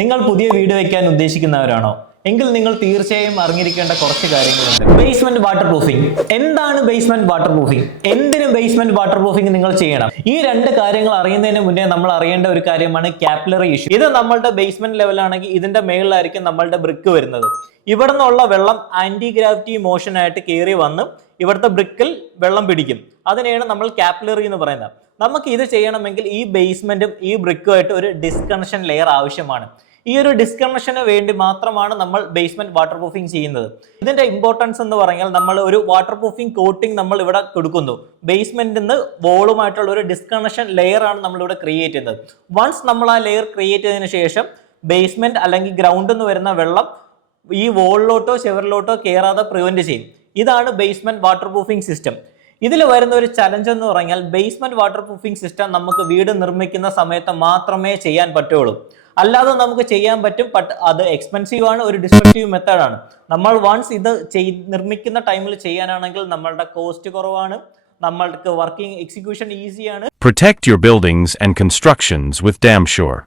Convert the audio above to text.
നിങ്ങൾ പുതിയ വീട് വയ്ക്കാൻ ഉദ്ദേശിക്കുന്നവരാണോ? എങ്കിൽ നിങ്ങൾ തീർച്ചയായും അറിഞ്ഞിരിക്കേണ്ട കുറച്ച് കാര്യങ്ങളുണ്ട്. Basement water proofing. എന്താണ് ബേസ്മെന്റ് വാട്ടർ പ്രൂഫിംഗ്? എന്തിന് ബേസ്മെന്റ് വാട്ടർ പ്രൂഫിംഗ് നിങ്ങൾ ചെയ്യണം? ഈ രണ്ട് കാര്യങ്ങൾ അറിയുന്നതിന് മുന്നേ നമ്മൾ അറിയേണ്ട ഒരു കാര്യമാണ് കാപ്പിലറി ഇഷ്യൂ. ഇത് നമ്മളുടെ ബേസ്മെന്റ് ലെവലാണെങ്കിൽ ഇതിന്റെ മേളിലായിരിക്കും നമ്മളുടെ ബ്രിക്ക് വരുന്നത്. ഇവിടെ നിന്നുള്ള വെള്ളം ആന്റി ഗ്രാവിറ്റി മോഷൻ ആയിട്ട് കയറി വന്ന് ഇവിടുത്തെ ബ്രിക്കിൽ വെള്ളം പിടിക്കും. അതിനെയാണ് നമ്മൾ കാപ്പിലറി എന്ന് പറയുന്നത്. നമുക്ക് ഇത് ചെയ്യണമെങ്കിൽ ഈ ബേസ്മെന്റും ഈ ബ്രിക്കുമായിട്ട് ഒരു ഡിസ്കണക്ഷൻ ലെയർ ആവശ്യമാണ്. ഈ ഒരു ഡിസ്കണക്ഷന് വേണ്ടി മാത്രമാണ് നമ്മൾ ബേസ്മെന്റ് വാട്ടർ പ്രൂഫിംഗ് ചെയ്യുന്നത്. ഇതിന്റെ ഇമ്പോർട്ടൻസ് എന്ന് പറഞ്ഞാൽ നമ്മൾ ഒരു വാട്ടർ പ്രൂഫിംഗ് കോട്ടിംഗ് നമ്മൾ ഇവിടെ കൊടുക്കുന്നു. ബേസ്മെന്റിൽ നിന്ന് വോളുമായിട്ടുള്ള ഒരു ഡിസ്കണക്ഷൻ ലെയർ ആണ് നമ്മൾ ഇവിടെ ക്രിയേറ്റ് ചെയ്യുന്നത്. വൺസ് നമ്മൾ ആ ലെയർ ക്രിയേറ്റ് ചെയ്തതിനു ശേഷം ബേസ്മെന്റ് അല്ലെങ്കിൽ ഗ്രൗണ്ടിൽ നിന്ന് വരുന്ന വെള്ളം ഈ വോളിലോട്ടോ ചെവറിലോട്ടോ കയറാതെ പ്രിവെന്റ് ചെയ്യും. ഇതാണ് ബേസ്മെന്റ് വാട്ടർ പ്രൂഫിംഗ് സിസ്റ്റം. ഇതിൽ വരുന്ന ഒരു ചലഞ്ച് എന്ന് പറഞ്ഞാൽ ബേസ്മെന്റ് വാട്ടർ പ്രൂഫിംഗ് സിസ്റ്റം നമുക്ക് വീട് നിർമ്മിക്കുന്ന സമയത്ത് മാത്രമേ ചെയ്യാൻ പറ്റുള്ളൂ. അല്ലാതെ നമുക്ക് ചെയ്യാൻ പറ്റും, ബട്ട് അത് എക്സ്പെൻസീവ് ആണ്, ഒരു ഡിസ്ട്രക്റ്റീവ് മെത്തേഡാണ്. നമ്മൾ വൺസ് ഇത് നിർമ്മിക്കുന്ന ടൈമിൽ ചെയ്യാനാണെങ്കിൽ നമ്മളുടെ കോസ്റ്റ് കുറവാണ്, നമ്മൾക്ക് വർക്കിംഗ് എക്സിക്യൂഷൻ ഈസിയാണ്. Protect your buildings and constructions with DamSure.